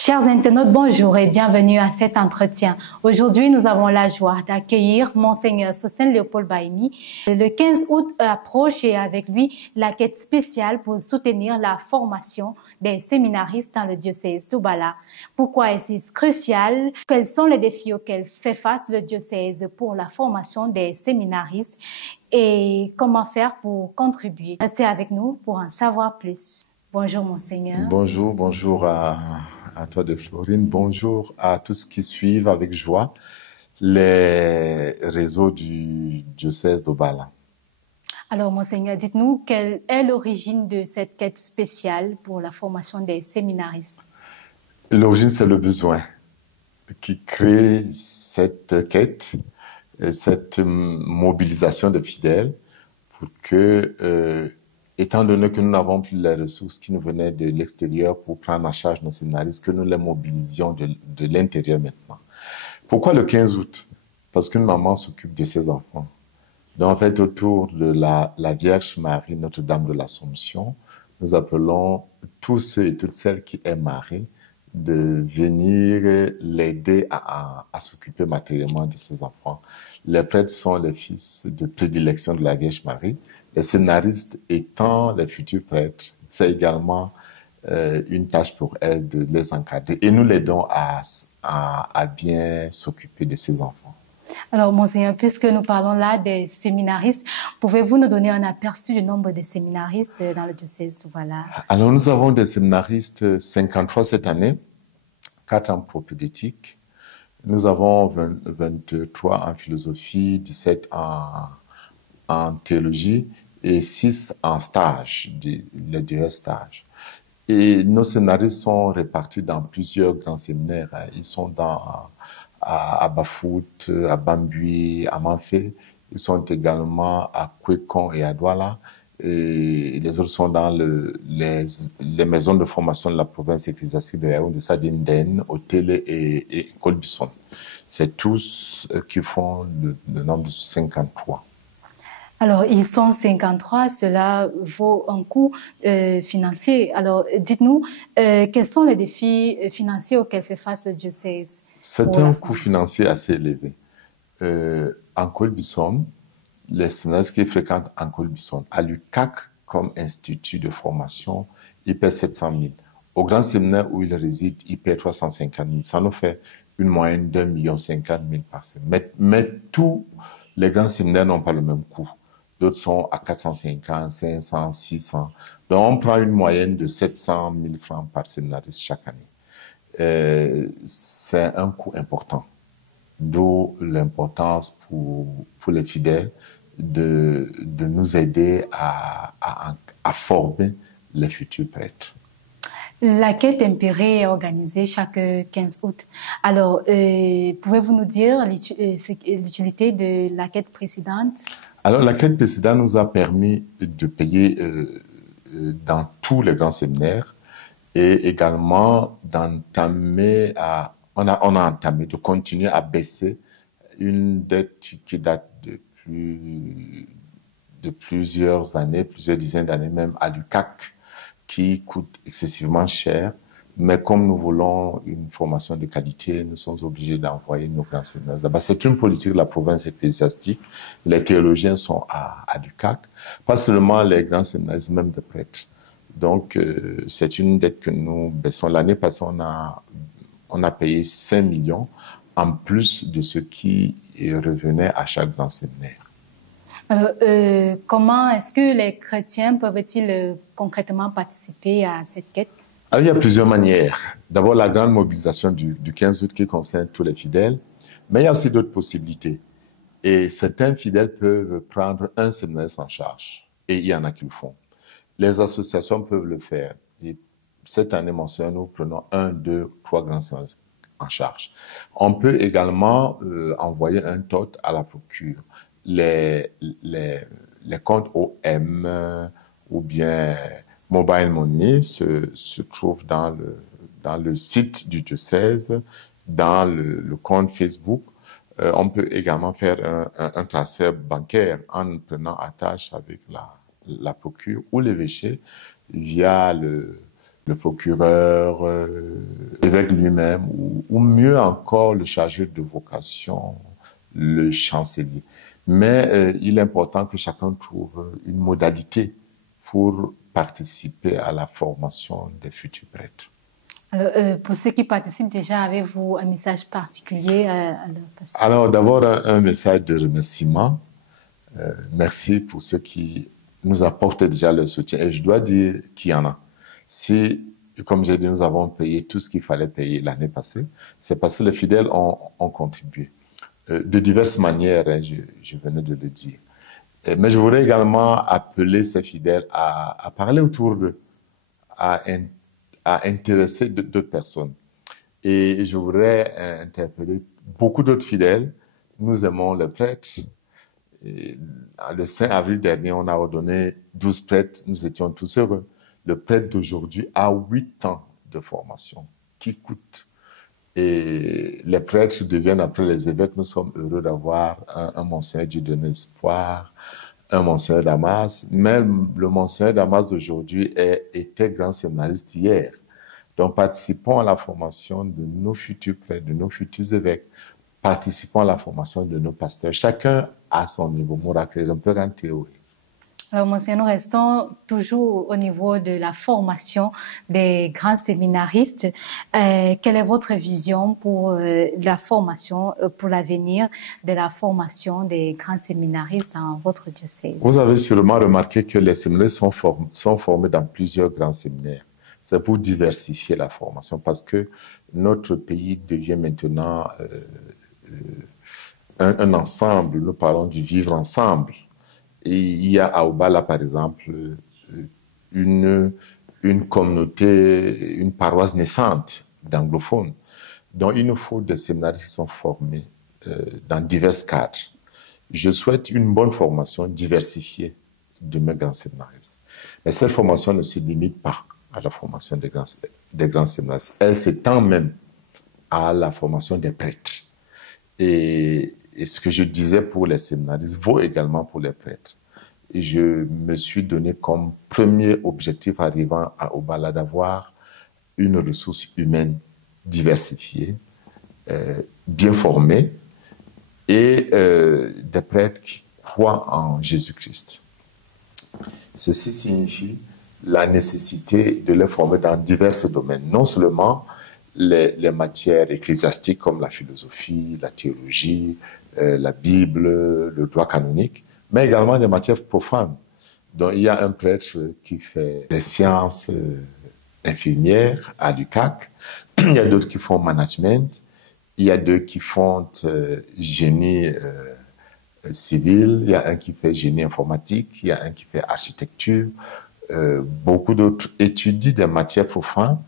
Chers internautes, bonjour et bienvenue à cet entretien. Aujourd'hui, nous avons la joie d'accueillir Monseigneur Sostène Léopold Bahimi. Le 15 août approche et avec lui la quête spéciale pour soutenir la formation des séminaristes dans le diocèse d'Oubala. Pourquoi est-ce crucial? Quels sont les défis auxquels fait face le diocèse pour la formation des séminaristes et comment faire pour contribuer? Restez avec nous pour en savoir plus. Bonjour Monseigneur. Bonjour à toi de Florine. Bonjour à tous qui suivent avec joie les réseaux du diocèse d'Oubala. Alors Monseigneur, dites-nous quelle est l'origine de cette quête spéciale pour la formation des séminaristes? L'origine, c'est le besoin qui crée cette quête, cette mobilisation de fidèles pour que étant donné que nous n'avons plus les ressources qui nous venaient de l'extérieur pour prendre en charge nos séminaristes, que nous les mobilisions de l'intérieur maintenant. Pourquoi le 15 août? Parce qu'une maman s'occupe de ses enfants. Donc en fait, autour de la Vierge Marie, Notre-Dame de l'Assomption, nous appelons tous ceux et toutes celles qui aiment Marie de venir l'aider à s'occuper matériellement de ses enfants. Les prêtres sont les fils de prédilection de la Vierge Marie. Les scénaristes étant les futurs prêtres, c'est également une tâche pour elles de les encadrer. Et nous l'aidons à bien s'occuper de ces enfants. Alors, Monseigneur, puisque nous parlons là des séminaristes, pouvez-vous nous donner un aperçu du nombre de séminaristes dans le diocèse d'Oubala? Alors, nous avons des séminaristes 53 cette année, 4 en propédeutique. Nous avons 23 en philosophie, 17 en théologie et 6 en stage, les divers stages. Et nos scénaristes sont répartis dans plusieurs grands séminaires. Ils sont à Bafout, à Bambui, à Manfé. Ils sont également à Kwekon et à Douala. Et les autres sont dans les maisons de formation de la province ecclésiastique de Yaoundé, Sadindène, Otélé et Kolbisson. C'est tous qui font le nombre de 53. Alors, ils sont 53, cela vaut un coût financier. Alors, dites-nous, quels sont les défis financiers auxquels fait face le diocèse? C'est un coût financier assez élevé. En Kolbisson, les séminaristes qui fréquentent en Kolbisson, à l'UCAC comme institut de formation, ils paient 700 000. Au grand séminaire où ils résident, ils paient 350 000. Ça nous fait une moyenne d'1,05 million par semaine. Mais tous les grands séminaires n'ont pas le même coût. D'autres sont à 450, 500, 600. Donc, on prend une moyenne de 700 000 francs par séminariste chaque année. C'est un coût important. D'où l'importance pour les fidèles de nous aider à former les futurs prêtres. La quête impérée est organisée chaque 15 août. Alors, pouvez-vous nous dire l'utilité de la quête précédente? Alors, la quête précédente nous a permis de payer dans tous les grands séminaires et également d'entamer on a entamé, de continuer à baisser une dette qui date de plusieurs années, plusieurs dizaines d'années même, à l'UCAC, qui coûte excessivement cher. Mais comme nous voulons une formation de qualité, nous sommes obligés d'envoyer nos grands séminaires. C'est une politique de la province ecclésiastique. Les théologiens sont à l'UCAC, pas seulement les grands séminaires, même des prêtres. Donc, c'est une dette que nous baissons. L'année passée, on a payé 5 millions en plus de ce qui revenait à chaque grand séminaire. Alors, comment est-ce que les chrétiens peuvent-ils concrètement participer à cette quête? Alors, il y a plusieurs manières. D'abord, la grande mobilisation du 15 août qui concerne tous les fidèles, mais il y a aussi d'autres possibilités. Et certains fidèles peuvent prendre un séminariste en charge, et il y en a qui le font. Les associations peuvent le faire. Et cette année, Monseigneur, nous prenons 1, 2, 3 grands séminaristes en charge. On peut également envoyer un TOT à la procure. Les comptes OM ou bien Mobile Money se trouvent dans le site du diocèse, dans le compte Facebook. On peut également faire un transfert bancaire en prenant attache avec la procure ou l'évêché via le procureur, l'évêque lui-même, ou mieux encore le chargé de vocation, le chancelier. Mais il est important que chacun trouve une modalité pour participer à la formation des futurs prêtres. Alors, pour ceux qui participent déjà, avez-vous un message particulier à leur passer? Alors d'abord un message de remerciement. Merci pour ceux qui nous apportent déjà le soutien. Et je dois dire qu'il y en a. Si, comme j'ai dit, nous avons payé tout ce qu'il fallait payer l'année passée, c'est parce que les fidèles ont contribué. De diverses manières, hein, je venais de le dire. Mais je voudrais également appeler ces fidèles à parler autour d'eux, à intéresser d'autres personnes. Et je voudrais interpeller beaucoup d'autres fidèles. Nous aimons les prêtres. Et le 5 avril dernier, on a ordonné 12 prêtres. Nous étions tous heureux. Le prêtre d'aujourd'hui a 8 ans de formation qui coûte. Et les prêtres deviennent après les évêques. Nous sommes heureux d'avoir un monseigneur Dieudonné Espoir, un monseigneur Damas. Même le monseigneur Damas d'aujourd'hui était grand séminariste hier. Donc, participons à la formation de nos futurs prêtres, de nos futurs évêques. Participons à la formation de nos pasteurs. Chacun à son niveau. Mouraké, un peu en théorie. Alors, Monseigneur, nous restons toujours au niveau de la formation des grands séminaristes. Quelle est votre vision pour la formation, pour l'avenir de la formation des grands séminaristes dans votre diocèse? Vous avez sûrement remarqué que les séminaristes sont formés dans plusieurs grands séminaires. C'est pour diversifier la formation parce que notre pays devient maintenant un ensemble. Nous parlons du vivre ensemble. Et il y a à Obala, par exemple, une communauté, une paroisse naissante d'anglophones. Donc, il nous faut des séminaristes qui sont formés dans divers cadres. Je souhaite une bonne formation diversifiée de mes grands séminaristes. Mais cette formation ne se limite pas à la formation des grands séminaristes. Elle s'étend même à la formation des prêtres. Et ce que je disais pour les séminaristes vaut également pour les prêtres. Et je me suis donné comme premier objectif arrivant à Obala d'avoir une ressource humaine diversifiée, bien formée, et des prêtres qui croient en Jésus-Christ. Ceci signifie la nécessité de les former dans divers domaines, non seulement les matières ecclésiastiques comme la philosophie, la théologie, la Bible, le droit canonique, mais également des matières profanes. Donc, il y a un prêtre qui fait des sciences infirmières à l'UCAC, il y a d'autres qui font management, il y a d'autres qui font génie civil, il y a un qui fait génie informatique, il y a un qui fait architecture. Beaucoup d'autres étudient des matières profanes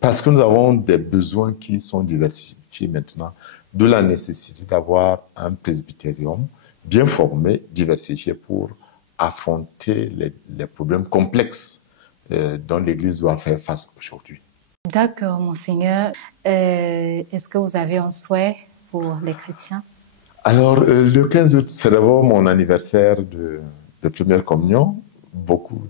parce que nous avons des besoins qui sont diversifiés maintenant, de la nécessité d'avoir un presbytérium bien formé, diversifié pour affronter les problèmes complexes dont l'Église doit faire face aujourd'hui. D'accord, Monseigneur. Est-ce que vous avez un souhait pour les chrétiens? Alors, le 15 août, c'est d'abord mon anniversaire de première communion. Beaucoup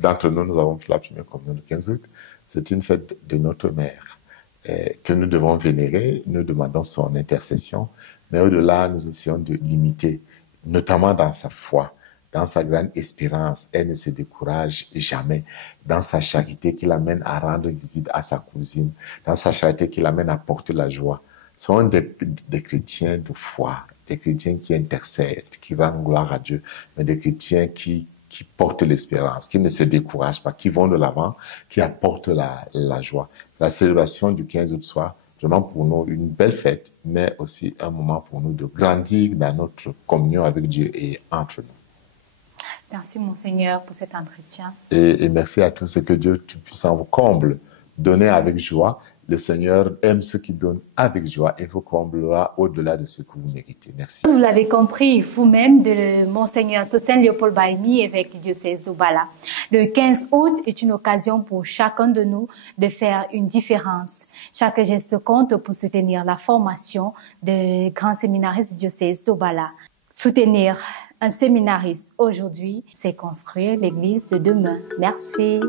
d'entre nous avons fait la première communion le 15 août. C'est une fête de notre mère que nous devons vénérer. Nous demandons son intercession. Mais au-delà, nous essayons de l'imiter, notamment dans sa foi, dans sa grande espérance. Elle ne se décourage jamais. Dans sa charité qui l'amène à rendre visite à sa cousine. Dans sa charité qui l'amène à porter la joie. Ce sont des chrétiens de foi, des chrétiens qui intercèdent, qui rendent gloire à Dieu, mais des chrétiens qui portent l'espérance, qui ne se découragent pas, qui vont de l'avant, qui apportent la joie. La célébration du 15 août soit vraiment pour nous une belle fête, mais aussi un moment pour nous de grandir dans notre communion avec Dieu et entre nous. Merci, Monseigneur, pour cet entretien. Et merci à tous, et que Dieu Tout-Puissant vous comble. Donnez avec joie. Le Seigneur aime ceux qui donnent avec joie et vous comblera au-delà de ce que vous méritez. Merci. Vous l'avez compris vous-même de Monseigneur Sostène Léopold Bahimi, évêque du diocèse d'Obala. Le 15 août est une occasion pour chacun de nous de faire une différence. Chaque geste compte pour soutenir la formation des grands séminaristes du diocèse d'Obala. Soutenir un séminariste aujourd'hui, c'est construire l'Église de demain. Merci.